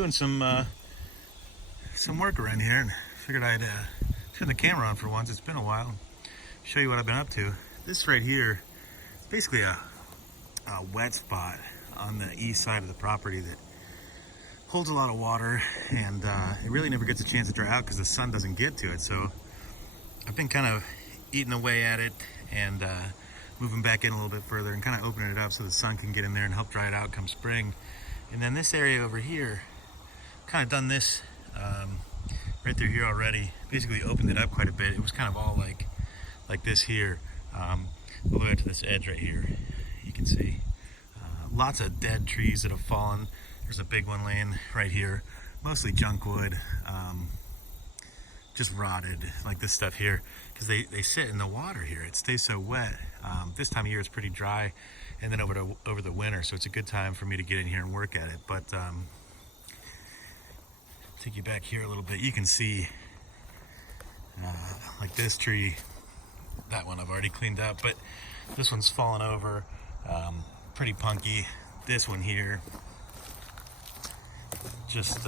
doing some work around here, and figured I'd turn the camera on for once. It's been a while. Show you what I've been up to. This right here is basically a wet spot on the east side of the property that holds a lot of water, and it really never gets a chance to dry out because the sun doesn't get to it. So I've been kind of eating away at it and moving back in a little bit further and kind of opening it up so the sun can get in there and help dry it out come spring. And then this area over here, kind of done this right through here already. Basically opened it up quite a bit. It was kind of all like this here, all the way up to this edge right here. You can see lots of dead trees that have fallen. There's a big one laying right here, mostly junk wood, just rotted, like this stuff here, because they sit in the water here. It stays so wet. This time of year it's pretty dry, and then over the winter, so it's a good time for me to get in here and work at it. But take you back here a little bit. You can see like this tree, that one I've already cleaned up, but this one's fallen over, pretty punky. This one here, just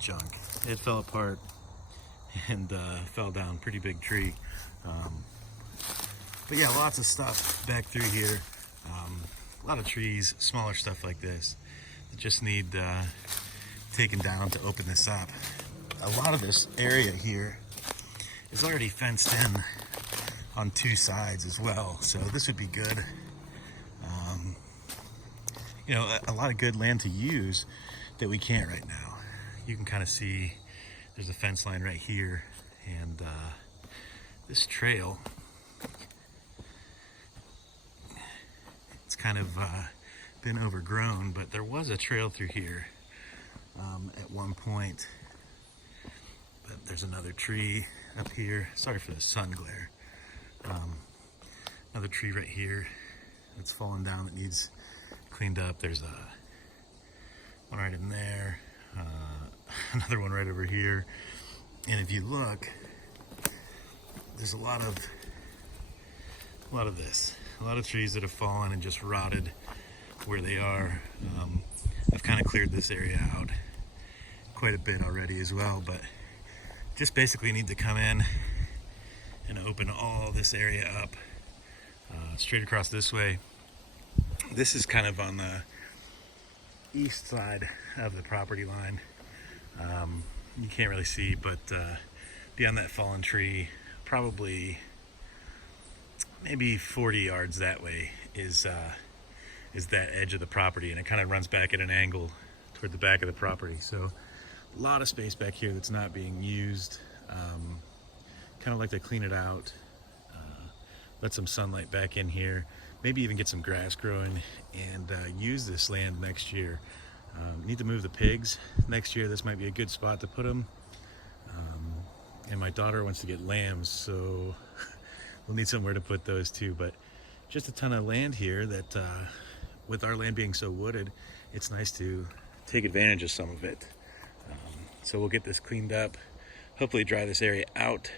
junk. It fell apart and fell down. Pretty big tree. But yeah, lots of stuff back through here. A lot of trees, smaller stuff like this that just need taken down to open this up. A lot of this area here is already fenced in on two sides as well, so this would be good. You know, a lot of good land to use that we can't right now. You can kind of see there's a fence line right here, and this trail, it's kind of been overgrown, but there was a trail through here at one point. But there's another tree up here. Sorry for the sun glare. Another tree right here that's fallen down that needs cleaned up. There's one right in there, another one right over here, and if you look, there's a lot of this, a lot of trees that have fallen and just rotted where they are. I've kind of cleared this area out quite a bit already as well, but just basically need to come in and open all this area up straight across this way. This is kind of on the east side of the property line. You can't really see, but beyond that fallen tree, probably maybe 40 yards that way is that edge of the property, and it kind of runs back at an angle toward the back of the property. So a lot of space back here that's not being used. Kind of like to clean it out, let some sunlight back in here, maybe even get some grass growing, and use this land next year. Need to move the pigs next year. This might be a good spot to put them. And my daughter wants to get lambs, so we'll need somewhere to put those too. But just a ton of land here that, with our land being so wooded, it's nice to take advantage of some of it. So we'll get this cleaned up, hopefully dry this area out,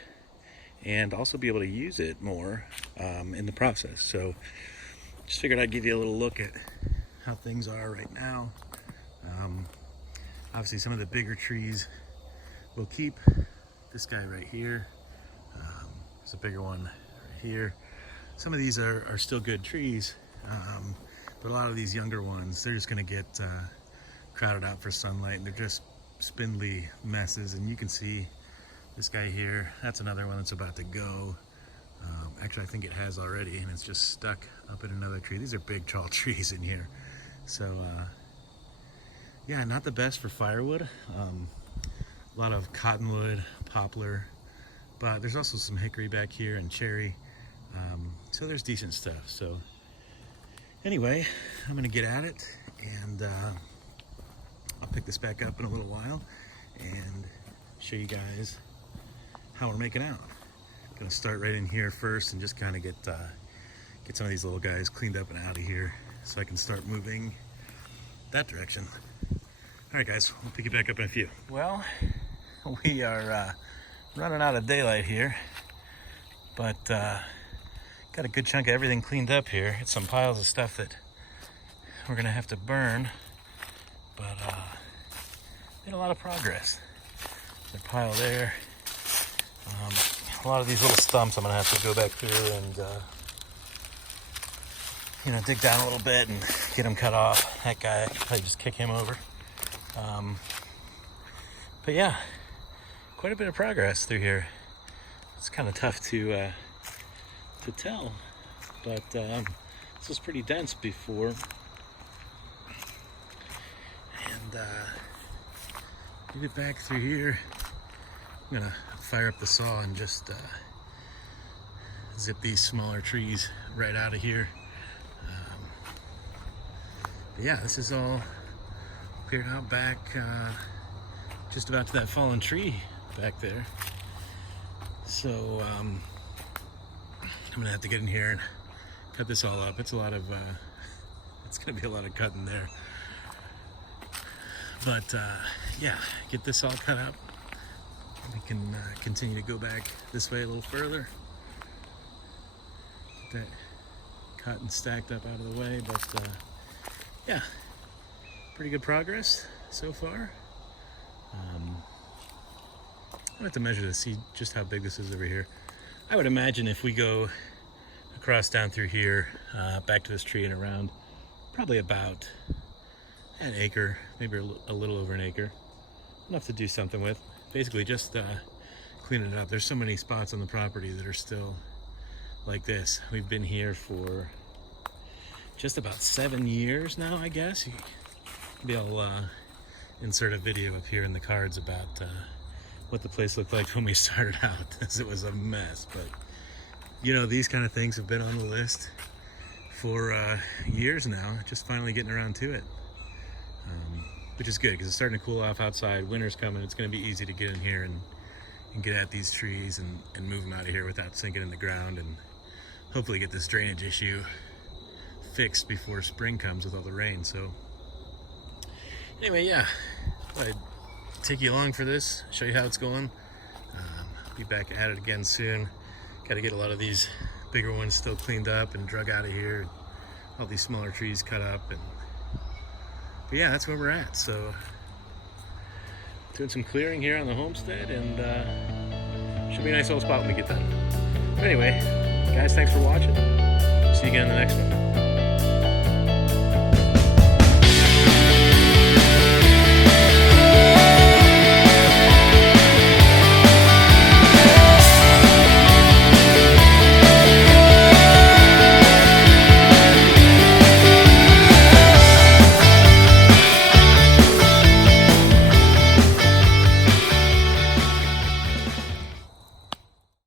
and also be able to use it more in the process. So just figured I'd give you a little look at how things are right now. Obviously some of the bigger trees we'll keep. This guy right here, there's a bigger one right here. Some of these are still good trees, but a lot of these younger ones, they're just going to get crowded out for sunlight, and they're just spindly messes. And you can see this guy here, that's another one that's about to go. Actually, I think it has already, and it's just stuck up in another tree. These are big tall trees in here. So yeah, not the best for firewood. A lot of cottonwood, poplar, but there's also some hickory back here and cherry. So there's decent stuff. So anyway, I'm gonna get at it, and I'll pick this back up in a little while and show you guys how we're making out. Gonna start right in here first and just kind of get some of these little guys cleaned up and out of here so I can start moving that direction. All right, guys, we'll pick you back up in a few. Well, we are running out of daylight here, but got a good chunk of everything cleaned up here. It's some piles of stuff that we're gonna have to burn but made a lot of progress. Their pile there. A lot of these little stumps I'm gonna have to go back through and dig down a little bit and get them cut off. That guy, I just kick him over. But yeah, quite a bit of progress through here. It's kind of tough to tell, but this was pretty dense before. And get it back through here. I'm gonna fire up the saw and just zip these smaller trees right out of here. But yeah, this is all cleared out back just about to that fallen tree back there. So I'm gonna have to get in here and cut this all up. It's a lot of it's gonna be a lot of cutting there, but yeah, get this all cut up. We can continue to go back this way a little further. Get that cut and stacked up out of the way, but yeah, pretty good progress so far. I'll have to measure to see just how big this is over here. I would imagine if we go across down through here, back to this tree and around, probably about an acre, maybe a little over an acre. Enough to do something with. Basically just cleaning it up. There's so many spots on the property that are still like this. We've been here for just about 7 years now, I guess. Maybe I'll insert a video up here in the cards about what the place looked like when we started out, as it was a mess. But these kind of things have been on the list for years now, just finally getting around to it, which is good because it's starting to cool off outside. Winter's coming. It's going to be easy to get in here and get at these trees and move them out of here without sinking in the ground, and hopefully get this drainage issue fixed before spring comes with all the rain. So anyway, yeah, I'd take you along for this, show you how it's going. Be back at it again soon. Got to get a lot of these bigger ones still cleaned up and drug out of here. All these smaller trees cut up, but yeah, that's where we're at. So doing some clearing here on the homestead, and should be a nice little spot when we get done. But anyway, guys, thanks for watching. See you again in the next one.